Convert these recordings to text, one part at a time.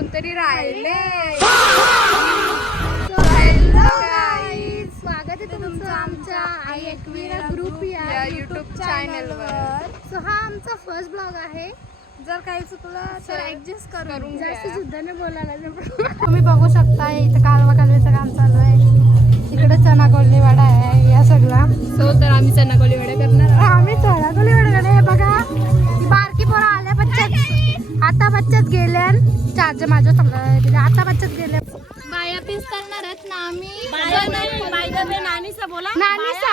कोणतरी राहिले. स्वागत आहे तुमचं आमच्या आई एकविरा ग्रुप या युट्यूब चॅनलवर. सो हा आमचा फर्स्ट ब्लॉग आहे. जर काही चुकलं तर ऍडजस्ट करून जास्त सुद्धा नाही बोलायला. तुम्ही बघू शकता इथं कालवा कालव्याचं काम चालू आहे. इकडे चना कोल्हेवाडा आहे या सगळा. सो तर आम्ही चना कोल्हेवाडा करणार. आम्ही चना कोल्हेवाडा हे बघा बारकी पोरं आल्या बच्चाच आता बच्चाच गेल्या. चार्ज माझं समजा आता बच्चाच गेले. बाया पीस करणार आहेत ना आम्ही. नानीसा बोला. नानीसा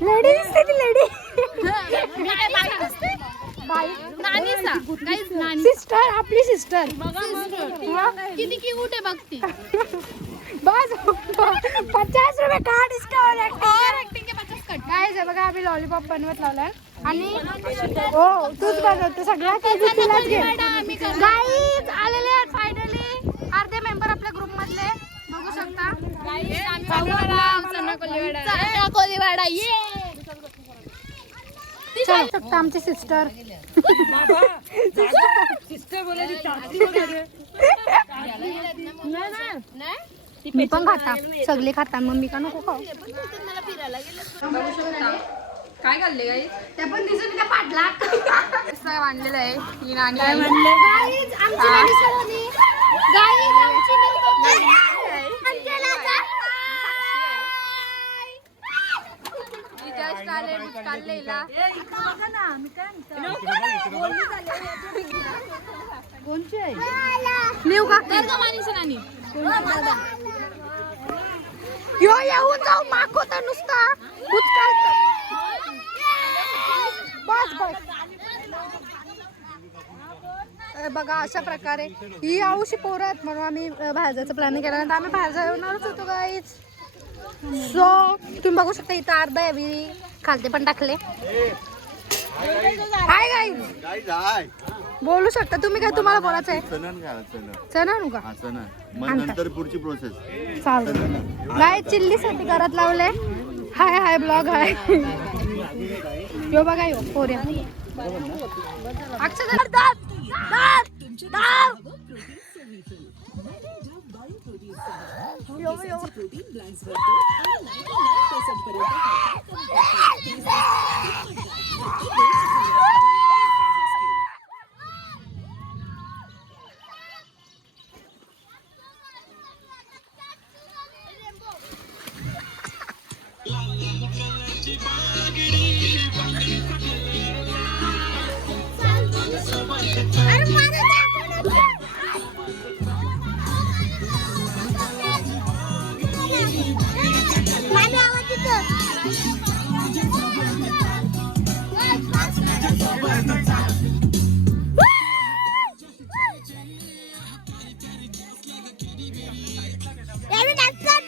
लेडी दिसते ती लेडी. सिस्टर आपली सिस्टर किती क्यूट आहे बघती. बस 50 रुपये का डिस्काउंट काय बघा आम्ही लॉलीपॉप बनवत लावलाय आणि हो तूच बनवतो सगळ्या तुलाच घे. गाईज आलेले आहेत फायनली अर्धे मेंबर आपल्या ग्रुप मधले बघू शकता. चना कोल्हेवाडा चल शकता आमची सिस्टर. मी पण खाता सगळे खाता मग मी का नको खाऊ. काय घालले गाई त्या पण दिसून त्या पाटला कसं मांडलेलं आहे ही नाणी. जस्ट आले काढलेला लिहू का यो येऊन जाऊ माको तर नुसता बस बस. बघा अशा प्रकारे ही आऊशी पोरं आहेत म्हणून आम्ही बाहेर जायचं प्लॅनिंग केल्यानंतर आम्ही बाहेर जाऊनच होतो गाईच. सो तुम्ही बघू शकता इथं अर्धा आहे खालते पण टाकले. हाय गाईज बोलू शकता तुम्ही काय तुम्हाला बोलायचं आहे. चना नू का नंतर पुढची प्रोसेस चालू गाय चिल्लीसाठी घरात लावले. हाय हाय ब्लॉग हाय यो बघा यो पोऱ्या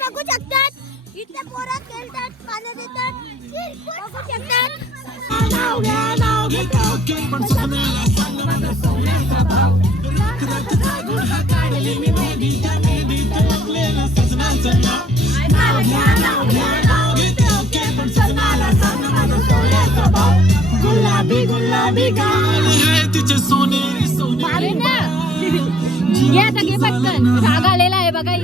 बघू शकतात. इथले पोरं खेळतात पाणी देतात बघू शकतात. गुलाबी गुलाबी गाल है तिचे सोनेरी सोनेरी या सगळे पटकन राग आलेला आहे बघा.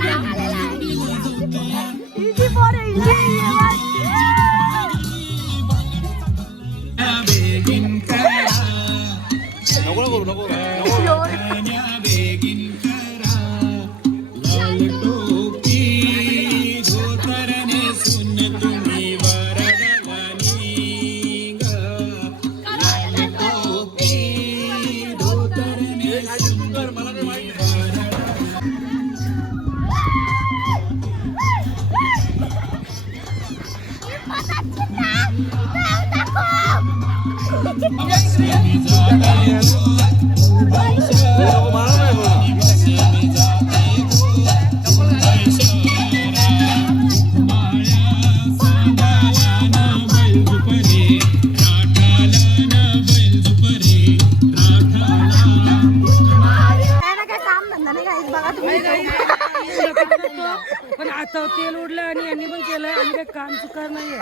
पण आता तेल उडलं आणि यांनी पण केलंय आणि काही काम चुकार नाहीये.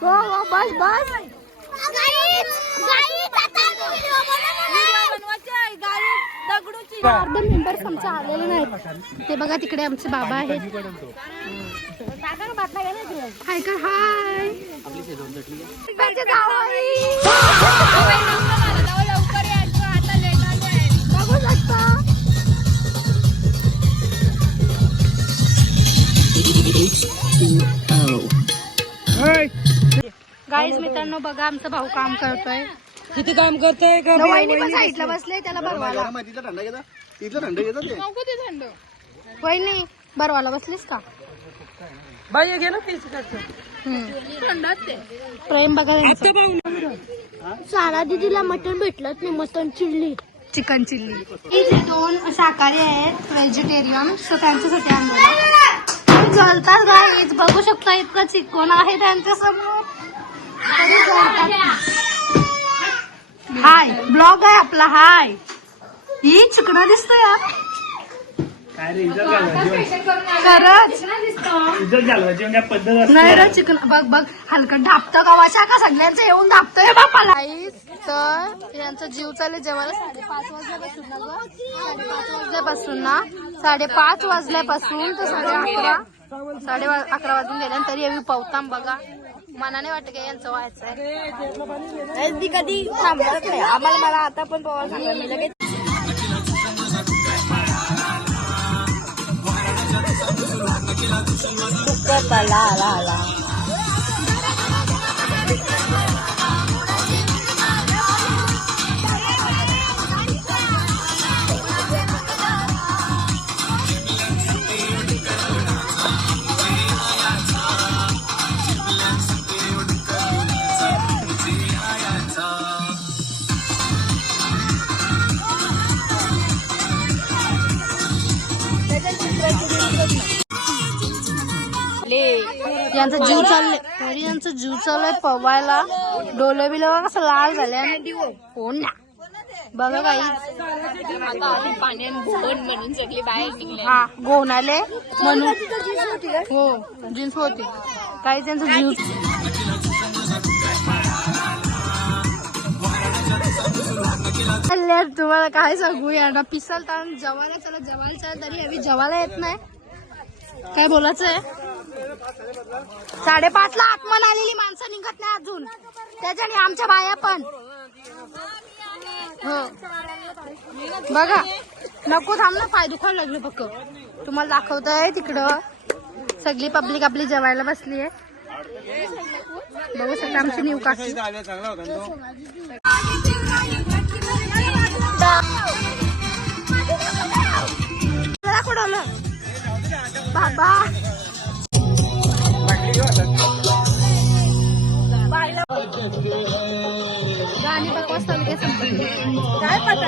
हो हो बस बस. दगडू अर्धे मेंबर्स आमचे आलेले नाहीत. ते बघा तिकडे आमचे बाबा आहेत. हाय कर हाय. त्याचे जावई. बघू शकता. गाईज मित्रांनो बघा आमचा भाऊ काम करतोय. किती काम करताय का वहिनी पण साईडला बसले त्याला बरवाला. वहिनी बरवाला बसलीस का? बाई गेलो पीस करतो. प्रेम बघा सारा दीदीला मटण भेटलं नाही. मटण चिल्ली चिकन चिल्ली. इथे 2 शाकाहारी आहेत व्हेजिटेरियन सो त्यांच्यासाठी आणलं. जळतात गाईज बघू शकता इतकं चिकन आहे त्यांच्या समोर. हाय ब्लॉग आहे आपला. हाय ही चिकन दिसतोय यार खरंच नाही रे चिकन. बघ बघ हलकट धापतं गावाच्या का सगळ्यांचं येऊन धापतोय बापाला. तर यांचा जीव चालू जेवायला 5:30 वाजल्यापासून ना ग. 5:30 वाजल्यापासून तर 11:30 वाजून गेल्या तरी आम्ही पवताम बघा. मनाने वाटत का यांचं व्हायचंय. कधी थांबत नाही आम्हाला. मला आता पण पवार सांगा मी लगेच यांचा जीव चालले तरी यांचा जीव चाललाय पवायला. डोले बिले बघा कसं लाल झाले. हो ना बघा काही म्हणून सगळे बाहेर निघले. हा गोन आले म्हणून. हो जीन्स होती काही त्यांचा जीव. तुम्हाला काय सांगू यांना पिसल तर जवाला चला जवाला चला तरी आम्ही जवाला येत नाही. काय बोलायचंय 5:30 आत्मन आलेली माणसं निघत नाही अजून. त्याच्याने आमच्या बाया पण हो बघा नको थांब ना. पाय दुखायला लागले फक्त. तुम्हाला दाखवतंय तिकडं सगळी पब्लिक आपली जेवायला बसली आहे. बघू शकता आमची न्यू काकी. बाबा गाणी बघ काय पटकन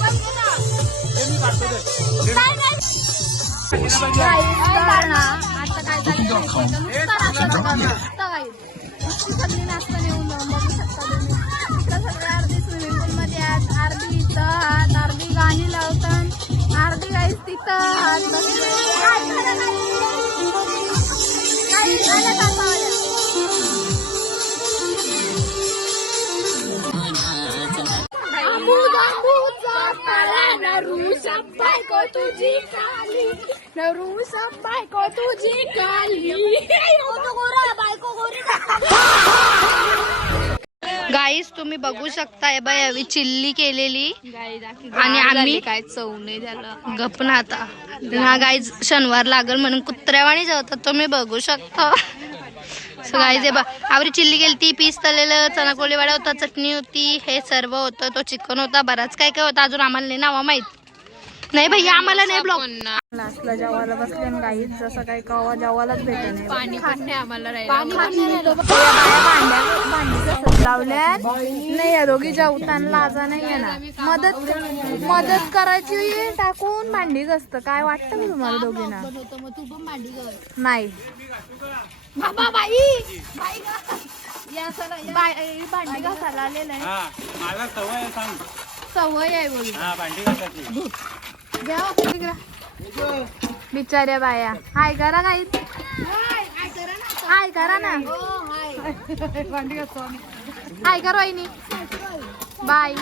बस आता काय सगळी नाश्ता नेऊन बघू शकता तुम्ही. सगळे अर्धी स्विमिंग पूल मध्ये आहेत. अर्धी इथं आहात. अर्धी गाणी लावतात. अर्धी गाईस तिथं आहात. गाईस तुम्ही बघू शकताय बाई हवी चिल्ली केलेली. आणि आम्ही काय चव नाही झालं गप ना. आता हा गाईज शनिवार लागल म्हणून कुत्र्यावाणी जेवतात तुम्ही बघू शकता. सो गाईज आवरी चिल्ली केली ती. पीस तळलेलं चना कोळीवाडा होता. चटणी होती. हे सर्व होतं. तो चिकन होता. बराच काय काय होता अजून आम्हाला नाही नावा माहित नाही भैया. आम्हाला नाही ब्लॉग लास्टला जेवायला बसले गाईत जसं काही कवा जेवायलाच भेटत नाही. पाणी खाणे आम्हाला लावल्या नाही या दोघी जेवताना लाजा नाही येणार. मदत करायची टाकून भांडीच असतं. काय वाटतं मी तुम्हाला दोघींना? मग तू पण भांडी कर. नाही बाबा बाई भांडी घासायला आलेलं आहे. हा मला सवय आहे सांग. सवय आहे बोल. हा भांडी घासायची. बिचाऱ्या बाया हाय करा काही हाय करा ना हाय करा वहिनी बाय